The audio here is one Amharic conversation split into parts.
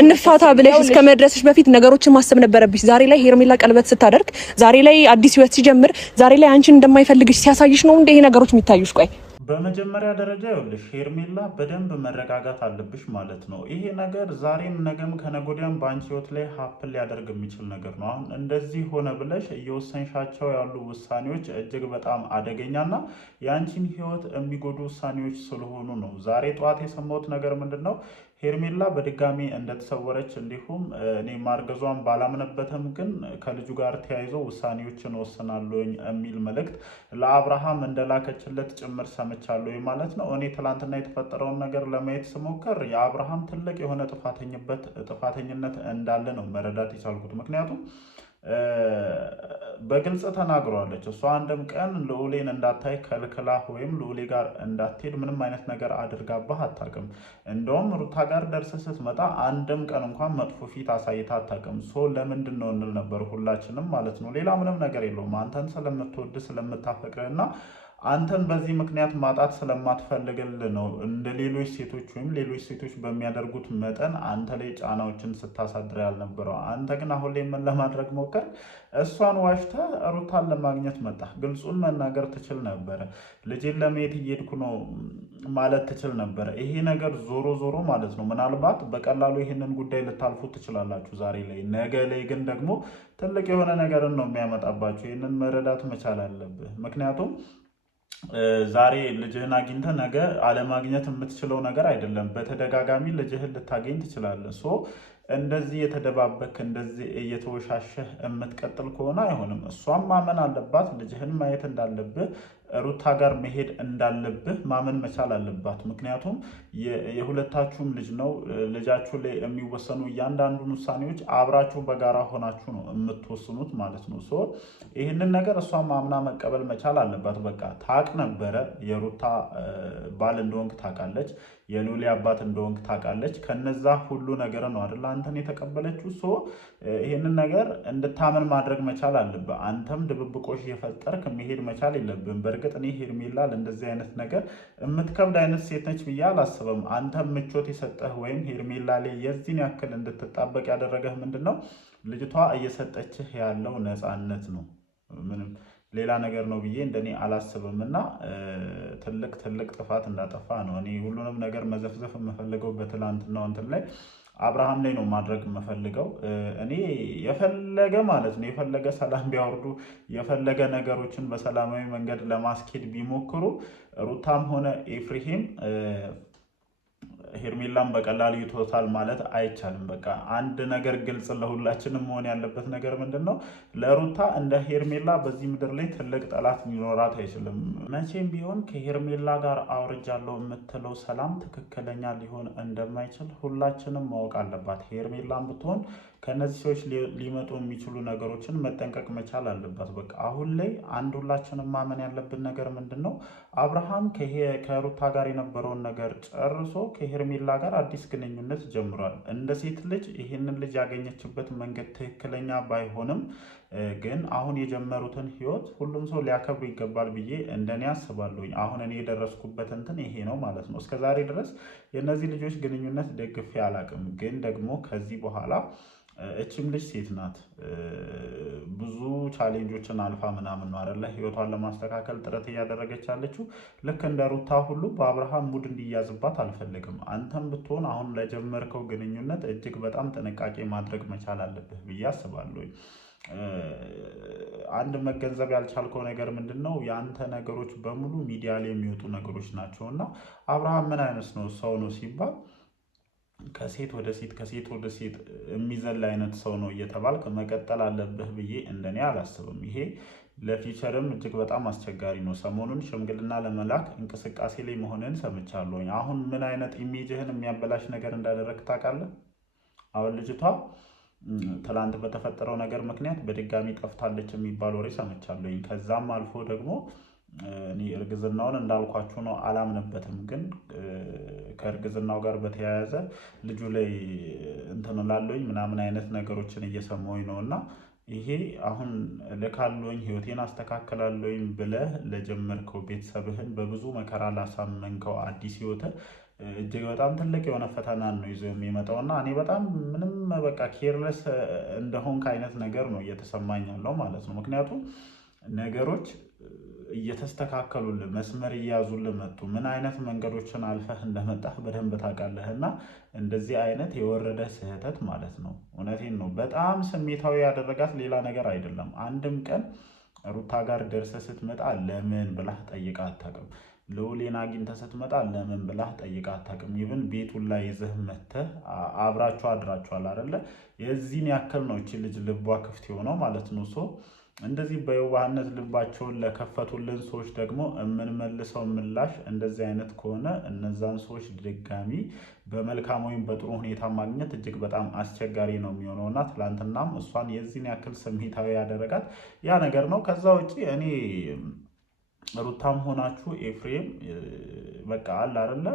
እንፋታ ብለሽ እስከ መድረስሽ በፊት ነገሮችን ማሰብ ነበረብሽ። ዛሬ ላይ ሄርሜላ ቀለበት ስታደርግ፣ ዛሬ ላይ አዲስ ህይወት ሲጀምር፣ ዛሬ ላይ አንቺን እንደማይፈልግሽ ሲያሳይሽ ነው እንደ ይሄ ነገሮች የሚታዩሽ? ቆይ በመጀመሪያ ደረጃ ይኸውልሽ ሄርሜላ በደንብ መረጋጋት አለብሽ ማለት ነው። ይሄ ነገር ዛሬም ነገም ከነጎዲያም በአንቺ ህይወት ላይ ሀፕል ሊያደርግ የሚችል ነገር ነው። አሁን እንደዚህ ሆነ ብለሽ እየወሰንሻቸው ያሉ ውሳኔዎች እጅግ በጣም አደገኛና የአንቺን ህይወት የሚጎዱ ውሳኔዎች ስለሆኑ ነው። ዛሬ ጠዋት የሰማሁት ነገር ምንድን ነው? ሄርሜላ በድጋሚ እንደተሰወረች እንዲሁም እኔ ማርገዟን ባላምነበትም ግን ከልጁ ጋር ተያይዞ ውሳኔዎችን ወስናለሁኝ የሚል መልእክት ለአብርሃም እንደላከችለት ጭምር ሰምቻለሁ ማለት ነው። እኔ ትላንትና የተፈጠረውን ነገር ለማየት ስሞክር የአብርሃም ትልቅ የሆነ ጥፋተኝነት እንዳለ ነው መረዳት የቻልኩት። ምክንያቱም በግልጽ ተናግሯለች። እሷ አንድም ቀን ልዑሌን እንዳታይ ከልክላ ወይም ልዑሌ ጋር እንዳትሄድ ምንም አይነት ነገር አድርጋባህ አታውቅም። እንደውም ሩታ ጋር ደርሰህ ስትመጣ አንድም ቀን እንኳን መጥፎ ፊት አሳይታ አታውቅም። ለምንድን ነው እንል ነበር ሁላችንም ማለት ነው። ሌላ ምንም ነገር የለውም። አንተን ስለምትወድ ስለምታፈቅርህና አንተን በዚህ ምክንያት ማጣት ስለማትፈልግል ነው እንደ ሌሎች ሴቶች ወይም ሌሎች ሴቶች በሚያደርጉት መጠን አንተ ላይ ጫናዎችን ስታሳድር ያልነበረው። አንተ ግን አሁን ላይ ምን ለማድረግ ሞከር? እሷን ዋሽተህ ሩታን ለማግኘት መጣ። ግልጹን መናገር ትችል ነበረ። ልጄን ለማየት እየሄድኩ ነው ማለት ትችል ነበረ። ይሄ ነገር ዞሮ ማለት ነው ምናልባት በቀላሉ ይህንን ጉዳይ ልታልፉ ትችላላችሁ ዛሬ ላይ። ነገ ላይ ግን ደግሞ ትልቅ የሆነ ነገርን ነው የሚያመጣባችሁ። ይህንን መረዳት መቻል አለብህ። ምክንያቱም ዛሬ ልጅህን አግኝተህ ነገ አለማግኘት የምትችለው ነገር አይደለም። በተደጋጋሚ ልጅህን ልታገኝ ትችላለህ። እንደዚህ የተደባበክ እንደዚህ እየተወሻሸህ የምትቀጥል ከሆነ አይሆንም። እሷም ማመን አለባት ልጅህን ማየት እንዳለብህ፣ ሩታ ጋር መሄድ እንዳለብህ ማመን መቻል አለባት። ምክንያቱም የሁለታችሁም ልጅ ነው። ልጃችሁ ላይ የሚወሰኑ እያንዳንዱን ውሳኔዎች አብራችሁ በጋራ ሆናችሁ ነው የምትወስኑት ማለት ነው። ይህንን ነገር እሷ ማምና መቀበል መቻል አለባት። በቃ ታቅ ነበረ። የሩታ ባል እንደሆንክ ታውቃለች። የሉሊ አባት እንደሆንክ ታውቃለች። ከነዛ ሁሉ ነገር ነው አይደል አንተን የተቀበለችው። ይህንን ነገር እንድታመን ማድረግ መቻል አለብህ። አንተም ድብብቆሽ የፈጠርክ መሄድ መቻል የለብህም። በእርግጥ እኔ ሄርሜላ እንደዚህ አይነት ነገር የምትከብድ አይነት ሴት ነች ብዬ አላስብም። አንተም ምቾት የሰጠህ ወይም ሄርሜላ ላይ የዚህን ያክል እንድትጣበቅ ያደረገህ ምንድን ነው? ልጅቷ እየሰጠችህ ያለው ነፃነት ነው። ምንም ሌላ ነገር ነው ብዬ እንደኔ አላስብም። እና ትልቅ ጥፋት እንዳጠፋ ነው እኔ ሁሉንም ነገር መዘፍዘፍ የምፈልገው በትላንትናው እንትን ላይ አብርሃም ላይ ነው ማድረግ የምፈልገው። እኔ የፈለገ ሰላም ቢያወርዱ የፈለገ ነገሮችን በሰላማዊ መንገድ ለማስኬድ ቢሞክሩ ሩታም ሆነ ኤፍሬም ሄርሜላም በቀላሉ ይቶታል ማለት አይቻልም። በቃ አንድ ነገር ግልጽ ለሁላችንም መሆን ያለበት ነገር ምንድን ነው? ለሩታ እንደ ሄርሜላ በዚህ ምድር ላይ ትልቅ ጠላት ሊኖራት አይችልም። መቼም ቢሆን ከሄርሜላ ጋር አውርጃለሁ የምትለው ሰላም ትክክለኛ ሊሆን እንደማይችል ሁላችንም ማወቅ አለባት። ሄርሜላም ብትሆን ከነዚህ ሰዎች ሊመጡ የሚችሉ ነገሮችን መጠንቀቅ መቻል አለባት። በቃ አሁን ላይ አንድ ሁላችንም ማመን ያለብን ነገር ምንድን ነው? አብርሃም ከሩታ ጋር የነበረውን ነገር ጨርሶ ከሄርሜላ ጋር አዲስ ግንኙነት ጀምሯል። እንደ ሴት ልጅ ይህንን ልጅ ያገኘችበት መንገድ ትክክለኛ ባይሆንም ግን አሁን የጀመሩትን ህይወት ሁሉም ሰው ሊያከብሩ ይገባል ብዬ እንደኔ አስባለሁኝ። አሁን እኔ የደረስኩበት እንትን ይሄ ነው ማለት ነው። እስከዛሬ ድረስ የእነዚህ ልጆች ግንኙነት ደግፌ አላቅም። ግን ደግሞ ከዚህ በኋላ እችም ልጅ ሴት ናት። ብዙ ቻሌንጆችን አልፋ ምናምን ነው አይደለ ህይወቷን ለማስተካከል ጥረት እያደረገች ያለችው። ልክ እንደ ሩታ ሁሉ በአብርሃም ሙድ እንዲያዝባት አልፈልግም። አንተም ብትሆን አሁን ለጀመርከው ግንኙነት እጅግ በጣም ጥንቃቄ ማድረግ መቻል አለብህ ብዬ አስባለሁ። አንድ መገንዘብ ያልቻልከው ነገር ምንድን ነው? የአንተ ነገሮች በሙሉ ሚዲያ ላይ የሚወጡ ነገሮች ናቸው። እና አብርሃም ምን አይነት ሰው ነው ሲባል ከሴት ወደ ሴት የሚዘል አይነት ሰው ነው እየተባልክ መቀጠል አለብህ ብዬ እንደኔ አላስብም። ይሄ ለፊቸርም እጅግ በጣም አስቸጋሪ ነው። ሰሞኑን ሽምግልና ለመላክ እንቅስቃሴ ላይ መሆንን ሰምቻለሁ። አሁን ምን አይነት ኢሜጅህን የሚያበላሽ ነገር እንዳደረግ ታውቃለህ? አሁን ልጅቷ ትላንት በተፈጠረው ነገር ምክንያት በድጋሚ ጠፍታለች የሚባል ወሬ ሰምቻለሁ። ከዛም አልፎ ደግሞ እኔ እርግዝናውን እንዳልኳችሁ ነው አላምንበትም። ግን ከእርግዝናው ጋር በተያያዘ ልጁ ላይ እንትን ላለኝ ምናምን አይነት ነገሮችን እየሰማሁኝ ነው። እና ይሄ አሁን ልካለኝ ህይወቴን አስተካክላለኝ ብለህ ለጀመርከው ቤተሰብህን በብዙ መከራ ላሳመንከው አዲስ ህይወት እጅግ በጣም ትልቅ የሆነ ፈተናን ነው ይዞ የሚመጣውና እኔ በጣም ምንም በቃ ኬርለስ እንደሆንክ አይነት ነገር ነው እየተሰማኝ ያለው ማለት ነው። ምክንያቱም ነገሮች እየተስተካከሉልህ መስመር እየያዙልህ መጡ። ምን አይነት መንገዶችን አልፈህ እንደመጣህ በደንብ ታውቃለህ። እና እንደዚህ አይነት የወረደ ስህተት ማለት ነው። እውነቴን ነው። በጣም ስሜታዊ ያደረጋት ሌላ ነገር አይደለም። አንድም ቀን ሩታ ጋር ደርሰህ ስትመጣ ለምን ብላህ ጠይቀህ አታውቅም። ልዑሌን አግኝተህ ስትመጣ ለምን ብላህ ጠይቀህ አታውቅም። ይብን ቤቱን ላይ ይዘህ መተህ አብራችሁ አድራችኋል አይደለ? የዚህን ያክል ነው እቺ ልጅ ልቧ ክፍት የሆነው ማለት ነው። እንደዚህ በየዋህነት ልባቸውን ለከፈቱልን ሰዎች ደግሞ የምንመልሰው ምላሽ እንደዚህ አይነት ከሆነ እነዛን ሰዎች ድጋሚ በመልካም ወይም በጥሩ ሁኔታ ማግኘት እጅግ በጣም አስቸጋሪ ነው የሚሆነውና ትላንትናም እሷን የዚህን ያክል ስሜታዊ ያደረጋት ያ ነገር ነው። ከዛ ውጭ እኔ ሩታም ሆናችሁ ኤፍሬም በቃ አለ አይደለ፣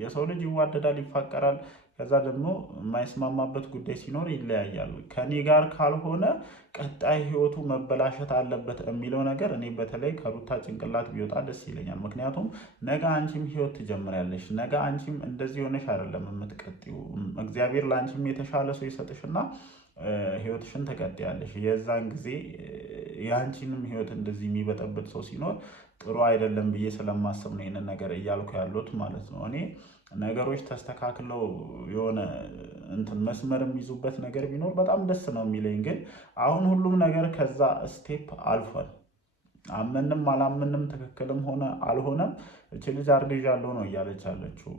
የሰው ልጅ ይዋደዳል፣ ይፋቀራል። ከዛ ደግሞ የማይስማማበት ጉዳይ ሲኖር ይለያያል። ከኔ ጋር ካልሆነ ቀጣይ ህይወቱ መበላሸት አለበት የሚለው ነገር እኔ በተለይ ከሩታ ጭንቅላት ቢወጣ ደስ ይለኛል። ምክንያቱም ነገ አንቺም ህይወት ትጀምሪያለሽ። ነገ አንቺም እንደዚህ ሆነሽ አይደለም የምትቀጥይው። እግዚአብሔር ለአንቺም የተሻለ ሰው ይሰጥሽና ህይወትሽን ትቀጥያለሽ። የዛን ጊዜ የአንቺንም ህይወት እንደዚህ የሚበጠብጥ ሰው ሲኖር ጥሩ አይደለም ብዬ ስለማስብ ነው ይህንን ነገር እያልኩ ያሉት ማለት ነው። እኔ ነገሮች ተስተካክለው የሆነ እንትን መስመር የሚይዙበት ነገር ቢኖር በጣም ደስ ነው የሚለኝ። ግን አሁን ሁሉም ነገር ከዛ ስቴፕ አልፏል። አመንም አላመንም ትክክልም ሆነ አልሆነም እች ልጅ አርግዣለሁ ነው እያለች ያለችው።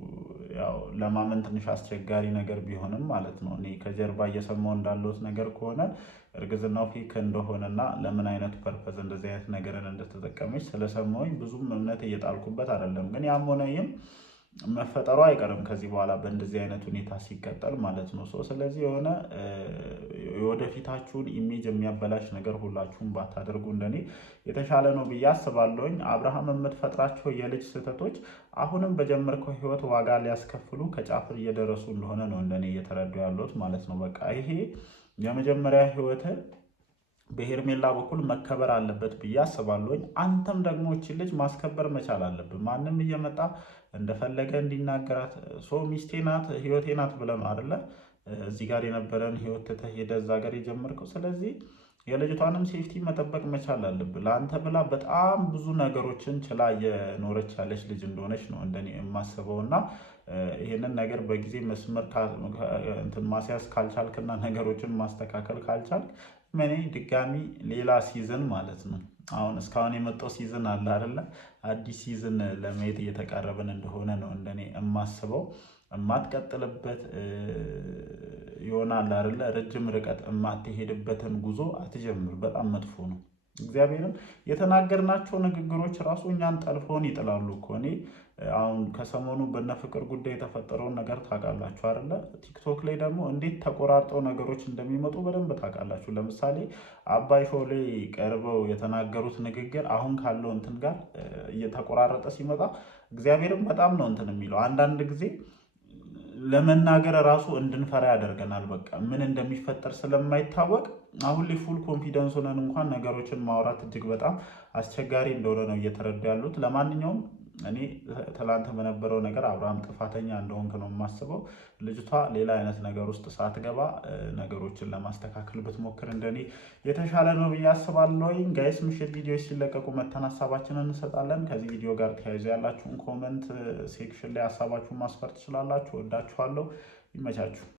ያው ለማመን ትንሽ አስቸጋሪ ነገር ቢሆንም ማለት ነው። እኔ ከጀርባ እየሰማሁ እንዳለሁት ነገር ከሆነ እርግዝናው ፌክ እንደሆነና ለምን አይነት ፐርፐዝ እንደዚህ አይነት ነገርን እንደተጠቀመች ስለሰማሁኝ ብዙም እምነት እየጣልኩበት አይደለም። ግን ያም ሆነ ይህም መፈጠሩ አይቀርም ከዚህ በኋላ በእንደዚህ አይነት ሁኔታ ሲቀጠል ማለት ነው። ስለዚህ የሆነ የወደፊታችሁን ኢሜጅ የሚያበላሽ ነገር ሁላችሁም ባታደርጉ እንደኔ የተሻለ ነው ብዬ አስባለሁኝ። አብርሃም የምትፈጥራቸው የልጅ ስህተቶች አሁንም በጀመርከው ህይወት ዋጋ ሊያስከፍሉ ከጫፍ እየደረሱ እንደሆነ ነው እንደኔ እየተረዱ ያሉት ማለት ነው። በቃ ይሄ የመጀመሪያ ህይወት በሄርሜላ በኩል መከበር አለበት ብዬ አስባለሁኝ። አንተም ደግሞ እቺን ልጅ ማስከበር መቻል አለብን። ማንም እየመጣ እንደፈለገ እንዲናገራት ሚስቴ ናት ህይወቴ ናት ብለን አይደለ እዚህ ጋር የነበረን ህይወት ትተህ ሄደህ እዛ ጋር የጀመርከው። ስለዚህ የልጅቷንም ሴፍቲ መጠበቅ መቻል አለብን። ለአንተ ብላ በጣም ብዙ ነገሮችን ችላ እየኖረች ያለች ልጅ እንደሆነች ነው እንደኔ የማስበውና ይህንን ነገር በጊዜ መስመር ማስያዝ ካልቻልክና ነገሮችን ማስተካከል ካልቻልክ እኔ ድጋሚ ሌላ ሲዝን ማለት ነው አሁን እስካሁን የመጣው ሲዝን አለ አይደለ? አዲስ ሲዝን ለማየት እየተቃረበን እንደሆነ ነው እንደኔ የማስበው። የማትቀጥልበት ይሆናል አይደለ? ረጅም ርቀት የማትሄድበትን ጉዞ አትጀምር። በጣም መጥፎ ነው። እግዚአብሔርን የተናገርናቸው ንግግሮች ራሱ እኛን ጠልፈውን ይጥላሉ እኮ። እኔ አሁን ከሰሞኑ በነፍቅር ጉዳይ የተፈጠረውን ነገር ታውቃላችሁ አይደለ? ቲክቶክ ላይ ደግሞ እንዴት ተቆራርጠው ነገሮች እንደሚመጡ በደንብ ታውቃላችሁ። ለምሳሌ አባይ ሾው ላይ ቀርበው የተናገሩት ንግግር አሁን ካለው እንትን ጋር እየተቆራረጠ ሲመጣ እግዚአብሔርን በጣም ነው እንትን የሚለው። አንዳንድ ጊዜ ለመናገር ራሱ እንድንፈራ ያደርገናል። በቃ ምን እንደሚፈጠር ስለማይታወቅ አሁን ላይ ፉል ኮንፊደንስ ሆነን እንኳን ነገሮችን ማውራት እጅግ በጣም አስቸጋሪ እንደሆነ ነው እየተረዱ ያሉት። ለማንኛውም እኔ ትላንት በነበረው ነገር አብርሃም ጥፋተኛ እንደሆንክ ነው የማስበው። ልጅቷ ሌላ አይነት ነገር ውስጥ ሳትገባ ነገሮችን ለማስተካከል ብትሞክር እንደኔ የተሻለ ነው ብዬ አስባለሁኝ። ጋይስ ምሽት ቪዲዮዎች ሲለቀቁ መተን ሀሳባችንን እንሰጣለን። ከዚህ ቪዲዮ ጋር ተያይዞ ያላችሁን ኮመንት ሴክሽን ላይ ሀሳባችሁን ማስፈር ትችላላችሁ። ወዳችኋለሁ። ይመቻችሁ።